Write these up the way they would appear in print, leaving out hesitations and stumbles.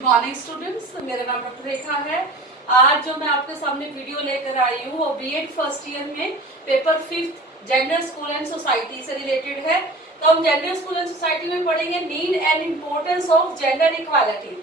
Morning students, मेरा नाम doctor रेखा है। आज जो मैं आपके सामने वीडियो लेकर आई हूँ वो बीएड फर्स्ट ईयर में paper 5 gender school and society से रिलेटेड है। तो हम जेंडर स्कूल एंड सोसाइटी में पढ़ेंगे need and importance of gender equality.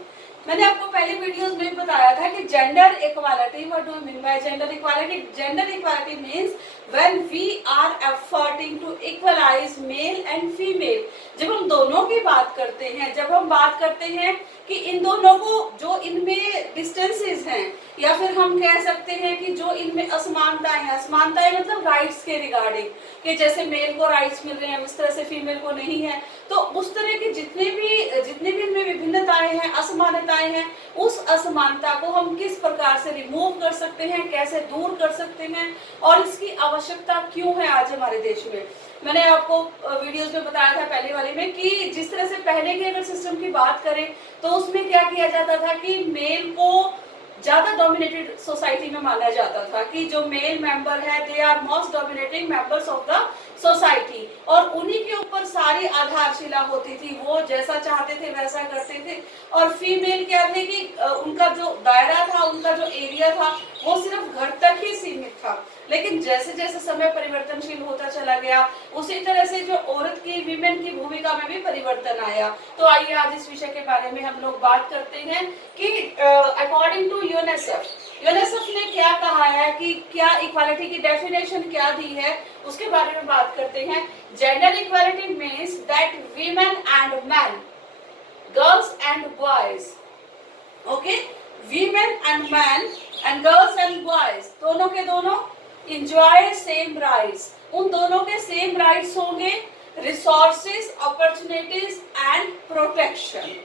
मैंने आपको पहले वीडियोस में बताया था कि gender equality, what do we mean by gender equality? Gender equality means when we are efforting to equalise male and female. जब हम दोनों की बात करते हैं, जब हम बात करते हैं कि इन दोनों को जो इनमें डिस्टेंसेस हैं, या फिर हम कह सकते हैं कि जो इनमें असमानताएं हैं, असमानताएं मतलब राइट्स के रिगार्डिंग, कि जैसे मेल को राइट्स मिल रहे हैं उस तरह से फीमेल को नहीं है, तो उस तरह की जितने भी इनमें विभिन्नताएं हैं, असमानताएं हैं, उस असमानता को हम किस प्रकार से रिमूव कर सकते हैं, कैसे दूर कर सकते हैं और इसकी आवश्यकता क्यों है आज हमारे देश में। मैंने आपको वीडियोस में बताया था पहले वाले में कि जिस तरह से पहले के अगर सिस्टम की बात करें तो उसमें क्या किया जाता था कि मेल को ज्यादा डोमिनेटेड सोसाइटी में माना जाता था, कि जो मेल मेंबर है they are most dominating members of the society, और उन्हीं के ऊपर सारी आधारशिला होती थी, वो जैसा चाहते थे वैसा करते थे। और फीमेल क्या थे कि उनका जो दायरा था, उनका जो एरिया था वो सिर्फ घर तक ही सीमित था। लेकिन जैसे जैसे समय परिवर्तनशील होता चला गया उसी तरह से जो औरत की, विमेन की भूमिका में भी परिवर्तन आया। तो आइए आज इस विषय के बारे में हम लोग बात करते हैं कि अकॉर्डिंग टू यूनिसेफ ने क्या कहा है, कि क्या इक्वालिटी की डेफिनेशन क्या दी है, उसके बारे में बात करते हैं। Gender equality means that women and man, girls and boys, okay, women and man and girls and boys, दोनों के दोनों enjoy सेम राइट्स, उन दोनों के सेम राइट्स होंगे, रिसोर्सेज, अपॉर्चुनिटीज एंड प्रोटेक्शन,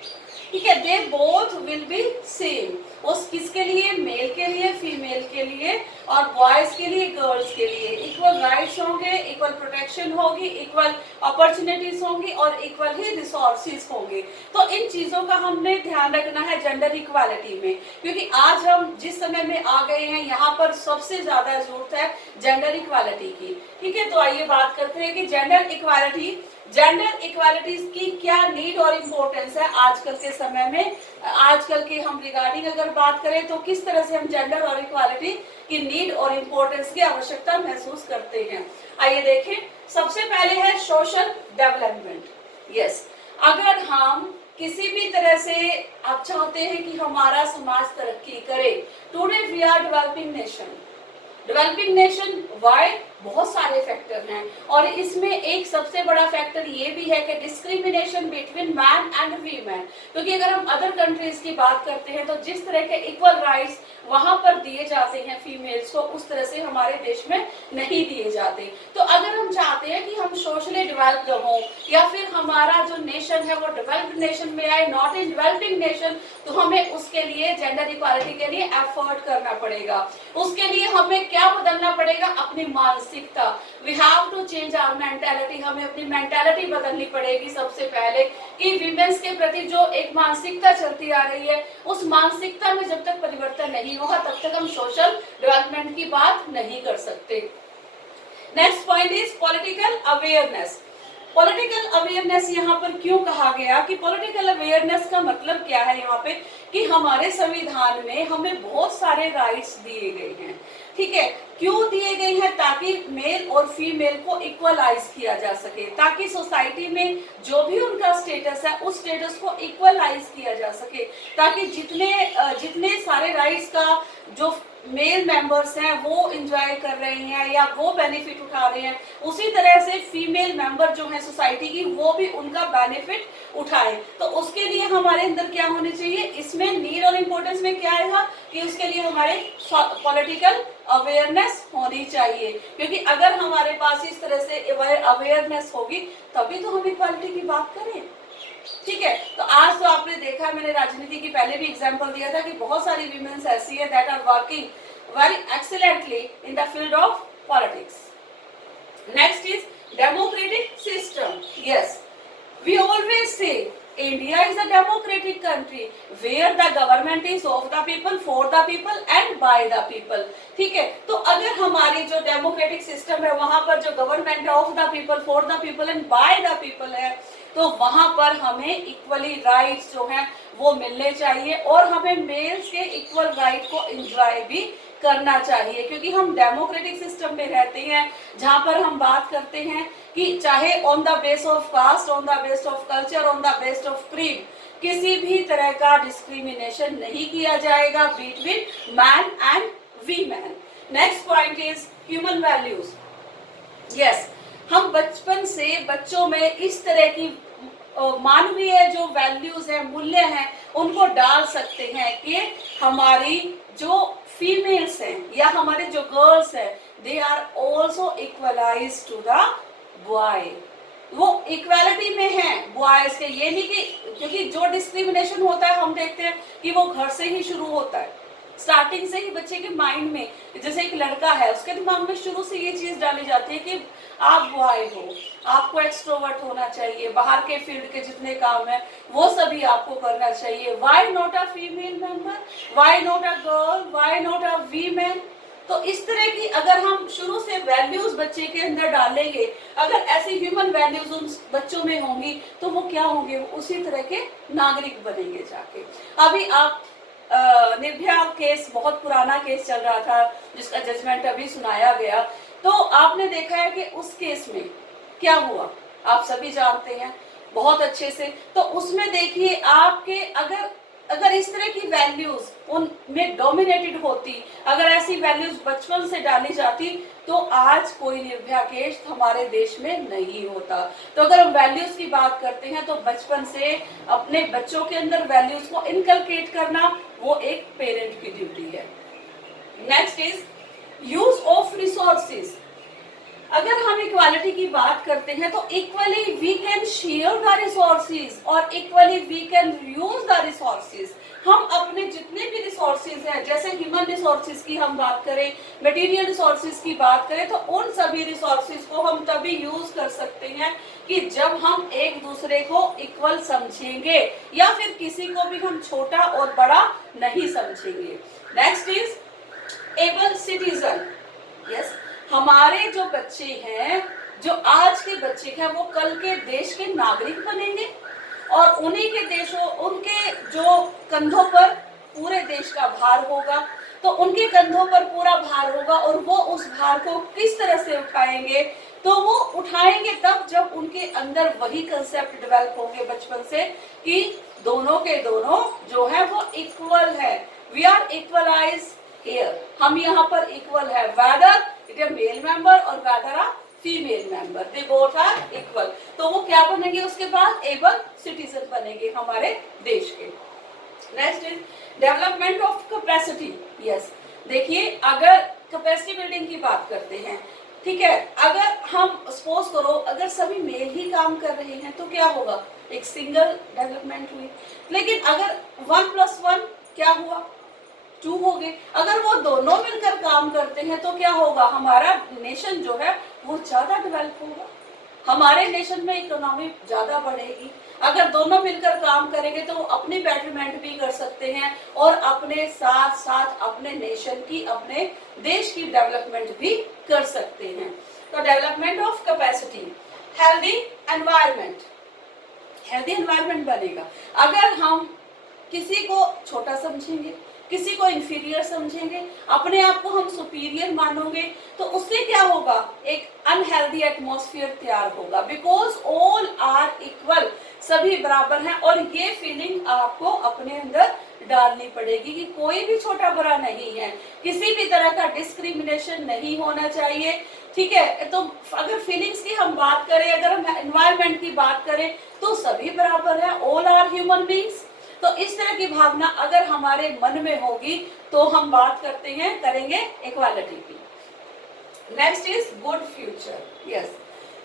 ठीक है, they both will be same. उस किसके लिए? मेल के लिए, फीमेल के लिए, और बॉयज के लिए, गर्ल्स के लिए इक्वल राइट्स होंगे, इक्वल प्रोटेक्शन होगी, इक्वल अपॉर्चुनिटीज होंगी और इक्वल ही रिसोर्सेज होंगे। तो इन चीजों का हमने ध्यान रखना है जेंडर इक्वालिटी में, क्योंकि आज हम जिस समय में आ गए हैं यहाँ पर सबसे ज्यादा जरूरत है जेंडर इक्वालिटी की, ठीक है। तो आइए बात करते हैं कि जेंडर इक्वालिटी की क्या नीड और इम्पोर्टेंस है आजकल के समय में। आजकल के हम रिगार्डिंग अगर बात करें तो किस तरह से हम जेंडर और इक्वालिटी की नीड और इम्पोर्टेंस की आवश्यकता महसूस करते हैं। आइए देखें, सबसे पहले है सोशल डेवलपमेंट। यस, अगर हम किसी भी तरह से आप चाहते हैं कि हमारा समाज तरक्की करे, today we are developing nation, why? बहुत सारे फैक्टर हैं और इसमें एक सबसे बड़ा फैक्टर ये भी है कि discrimination between man and women. क्योंकि अगर हम अदर कंट्रीज की बात करते हैं तो जिस तरह के इक्वल राइट्स वहां पर दिए जाते हैं फीमेल्स को, उस तरह से हमारे देश में नहीं दिए जाते। तो अगर हम चाहते हैं कि हम सोशली डेवलप्ड हो या फिर हमारा जो नेशन है वो डेवलप्ड नेशन में आए, नॉट इन डेवलपिंग नेशन, तो हमें उसके लिए जेंडर इक्वालिटी के लिए एफर्ट करना पड़ेगा। उसके लिए हमें क्या बदलना पड़ेगा? अपनी मानसिकता। We have to change our mentality, हमें अपनी मेंटालिटी बदलनी पड़ेगी सबसे पहले, कि वीमेंस के प्रति जो एक मानसिकता चलती आ रही है उस मानसिकता में जब तक परिवर्तन नहीं होगा तब तक हम सोशल डेवलपमेंट की बात नहीं कर सकते। Next point is political awareness. Political awareness यहाँ पर क्यों कहा गया? कि पॉलिटिकल अवेयरनेस का मतलब क्या है यहाँ पे, कि हमारे संविधान में हमें बहुत सारे राइट्स दिए गए हैं, ठीक है। क्यों दिए गए हैं? ताकि मेल और फीमेल को इक्वलाइज किया जा सके, ताकि सोसाइटी में जो भी उनका स्टेटस है उस स्टेटस को इक्वलाइज किया जा सके, ताकि जितने सारे राइट्स का जो मेल मेंबर्स हैं वो एंजॉय कर रहे हैं या वो बेनिफिट उठा रहे हैं, उसी तरह से फीमेल मेंबर जो है सोसाइटी की वो भी उनका बेनिफिट उठाए। तो उसके लिए हमारे अंदर क्या होने चाहिए? इसमें नीड और इम्पोर्टेंस में क्या आएगा कि उसके लिए हमारे पॉलिटिकल अवेयरनेस होनी चाहिए, क्योंकि अगर हमारे पास इस तरह से अवेयरनेस होगी तभी तो हम इक्वालिटी की बात करें, ठीक है। तो आज तो आपने देखा, मैंने राजनीति की पहले भी एग्जांपल दिया था कि बहुत सारी वीमेन्स ऐसी है that are working very excellently in the field of politics. Next is democratic system. Yes, we always say India is a democratic country where the government is of the people, for the people and by the people, ठीक है। तो अगर हमारी जो democratic system है वहां पर जो government of the people, for the people and by the people है, तो वहां पर हमें इक्वली राइट्स जो हैं वो मिलने चाहिए, और हमें मेल्स के इक्वल राइट को एंजॉय भी करना चाहिए, क्योंकि हम डेमोक्रेटिक सिस्टम में रहते हैं जहां पर हम बात करते हैं कि चाहे on the base of caste, on the base of culture, on the base of creed, किसी भी तरह का डिस्क्रिमिनेशन नहीं किया जाएगा between man and women. Next point is human values. Yes, हम बचपन से बच्चों में इस तरह की मानवीय जो वैल्यूज है, मूल्य हैं, उनको डाल सकते हैं कि हमारी जो फीमेल्स हैं या हमारे जो गर्ल्स हैं, they are also equalize to the boy. वो इक्वालिटी में है बॉयज के, ये नहीं कि, क्योंकि जो डिस्क्रिमिनेशन होता है हम देखते हैं कि वो घर से ही शुरू होता है, स्टार्टिंग से ही बच्चे के माइंड में, जैसे एक लड़का है उसके दिमाग में शुरू से ये चीज डाली जाती है कि आप बॉय हो, आपको एक्सट्रोवर्ट होना चाहिए, बाहर के फील्ड के जितने काम है वो सभी आपको करना चाहिए। Why not a female member, why not a girl, why not a women. तो इस तरह की अगर हम शुरू से वैल्यूज बच्चे के अंदर डालेंगे, अगर ऐसी ह्यूमन वैल्यूज उन बच्चों में होंगी तो वो क्या होंगे, वो उसी तरह के नागरिक बनेंगे जाके। अभी आप निर्भया केस, बहुत पुराना केस चल रहा था जिसका जजमेंट अभी सुनाया गया, तो आपने देखा है कि उस केस में क्या हुआ आप सभी जानते हैं बहुत अच्छे से। तो उसमें देखिए आपके अगर इस तरह की वैल्यूज उनमें डोमिनेटेड होती, अगर ऐसी वैल्यूज बचपन से डाली जाती, तो आज कोई निर्भया केस हमारे देश में नहीं होता। तो अगर हम वैल्यूज की बात करते हैं तो बचपन से अपने बच्चों के अंदर वैल्यूज को इनकलकेट करना वो एक पेरेंट की ड्यूटी है। Next is use of resources. अगर हम इक्वालिटी की बात करते हैं तो equally we can share the resources और equally we can use the resources. हम अपने जितने भी रिसोर्सेज हैं, जैसे ह्यूमन रिसोर्सेज की हम बात करें, मटेरियल रिसोर्सेज की बात करें, तो उन सभी रिसोर्सेज को हम तभी यूज कर सकते हैं कि जब हम एक दूसरे को इक्वल समझेंगे, या फिर किसी को भी हम छोटा और बड़ा नहीं समझेंगे। Next is able citizen. Yes, हमारे जो बच्चे हैं, जो आज के बच्चे हैं, वो कल के देश के नागरिक बनेंगे, और उन्हीं के देशों, उनके जो कंधों पर पूरे देश का भार होगा, तो उनके कंधों पर पूरा भार होगा, और वो उस भार को किस तरह से उठाएंगे, तो वो उठाएंगे तब जब उनके अंदर वही कंसेप्ट डेवलप होंगे बचपन से कि दोनों के दोनों जो है वो इक्वल है। वी आर इक्वलाइज हियर, हम यहाँ पर इक्वल है, whether it a male member और whether a female member, they both are equal. तो वो क्या बनेंगे उसके बाद, एबल सिटीजन बनेंगे हमारे देश के। Next is development of capacity. Yes, देखिए अगर कैपेसिटी बिल्डिंग की बात करते हैं, ठीक है, अगर हम सपोज करो अगर सभी मेल ही काम कर रहे हैं तो क्या होगा, एक सिंगल डेवलपमेंट हुई। लेकिन अगर 1 + 1 क्या हुआ, 2 हो गए। अगर वो दोनों मिलकर काम करते हैं तो क्या होगा, हमारा नेशन जो है वो ज्यादा डेवलप होगा, हमारे नेशन में इकोनॉमी ज्यादा बढ़ेगी। अगर दोनों मिलकर काम करेंगे तो वो अपनी बेटरमेंट भी कर सकते हैं और अपने साथ साथ अपने नेशन की, अपने देश की डेवलपमेंट भी कर सकते हैं। तो development of capacity, healthy environment, healthy environment बनेगा अगर हम किसी को छोटा समझेंगे, किसी को इंफीरियर समझेंगे, अपने आप को हम सुपीरियर मानोगे, तो उससे क्या होगा, एक अनहेल्दी एटमॉस्फेयर तैयार होगा। बिकॉज ऑल आर इक्वल, सभी बराबर हैं, और ये फीलिंग आपको अपने अंदर डालनी पड़ेगी कि कोई भी छोटा बड़ा नहीं है, किसी भी तरह का डिस्क्रिमिनेशन नहीं होना चाहिए। ठीक है, तो अगर फीलिंग्स की हम बात करें, अगर हम एनवायरनमेंट की बात करें, तो सभी बराबर है, ऑल आर ह्यूमन बीइंग्स। तो इस तरह की भावना अगर हमारे मन में होगी तो हम बात करते हैं, करेंगे इक्वालिटी की। Next is good future. Yes,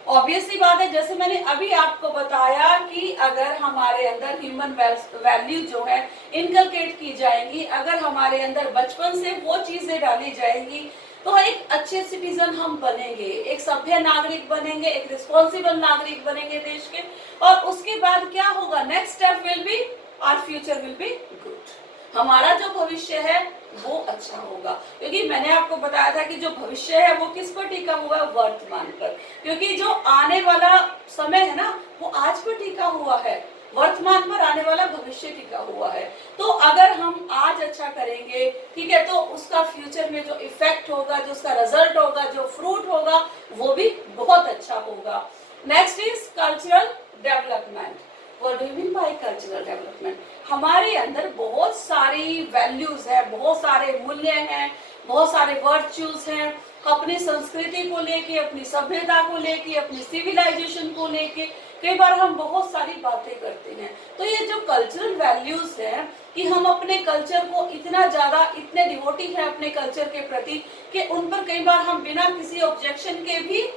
obviously बात है, जैसे मैंने अभी आपको बताया कि अगर हमारे अंदर ह्यूमन वैल्यू जो है इनकलकेट की जाएंगी, अगर हमारे अंदर बचपन से वो चीजें डाली जाएंगी, तो एक अच्छे सिटीजन हम बनेंगे, एक सभ्य नागरिक बनेंगे, एक रिस्पॉन्सिबल नागरिक बनेंगे देश के। और उसके बाद क्या होगा, next step will be our future will be good. हमारा जो भविष्य है वो अच्छा होगा, क्योंकि मैंने आपको बताया था कि जो भविष्य है वो किस पर टिका हुआ है, वर्तमान पर। क्योंकि जो आने वाला समय है ना वो आज पर टिका हुआ है, वर्तमान पर आने वाला भविष्य टिका हुआ है। तो अगर हम आज अच्छा करेंगे, ठीक है, तो उसका फ्यूचर में जो इफेक्ट होगा, जो उसका रिजल्ट होगा, जो फ्रूट होगा, वो भी बहुत अच्छा होगा। Next is cultural development. What do you mean by cultural development? हमारे अंदर बहुत सारी वैल्यूज है, बहुत सारे मूल्य हैं, बहुत सारे वर्च्यूज हैं, अपनी संस्कृति को लेके, अपनी सभ्यता को लेके, अपनी सिविलाइजेशन को लेके कई बार हम बहुत सारी बातें करते हैं। तो ये जो कल्चरल वैल्यूज है कि हम अपने कल्चर को इतना ज्यादा, इतने डिवोटी है अपने कल्चर के प्रति कि उन पर कई बार हम बिना किसी ऑब्जेक्शन के भी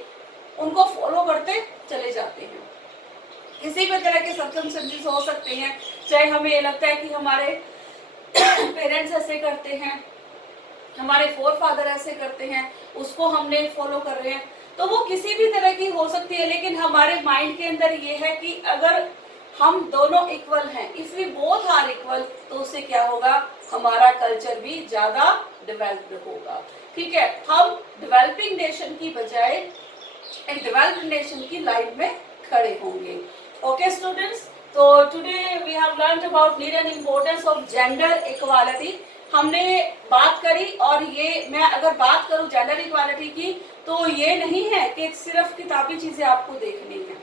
उनको फॉलो करते चले जाते हैं। किसी भी तरह के सर्कमस्टेंसेस हो सकते हैं, चाहे हमें ये लगता है कि हमारे पेरेंट्स ऐसे करते हैं, हमारे फोर फादर ऐसे करते हैं, उसको हमने फॉलो कर रहे हैं, तो वो किसी भी तरह की हो सकती है। लेकिन हमारे माइंड के अंदर ये है कि अगर हम दोनों इक्वल हैं, if we both are equal, तो उससे क्या होगा, हमारा कल्चर भी ज्यादा डेवलप्ड होगा। ठीक है, हम डेवलपिंग नेशन की बजाय एक डेवलप्ड नेशन की लाइन में खड़े होंगे। ओके स्टूडेंट्स, तो today we have learned about need and importance of gender equality. हमने बात करी, और ये मैं अगर बात करूं जेंडर इक्वालिटी की, तो ये नहीं है कि सिर्फ किताबी चीजें आपको देखनी है,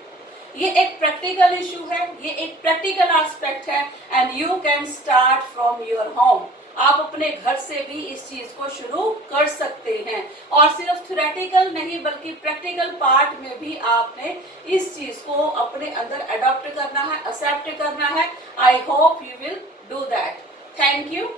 ये एक प्रैक्टिकल इशू है, ये एक प्रैक्टिकल एस्पेक्ट है, and you can start from your home. आप अपने घर से भी इस चीज को शुरू कर सकते हैं, और सिर्फ थ्योरेटिकल नहीं बल्कि प्रैक्टिकल पार्ट में भी आपने इस चीज को अपने अंदर अडॉप्ट करना है, एक्सेप्ट करना है। I hope you will do that. Thank you.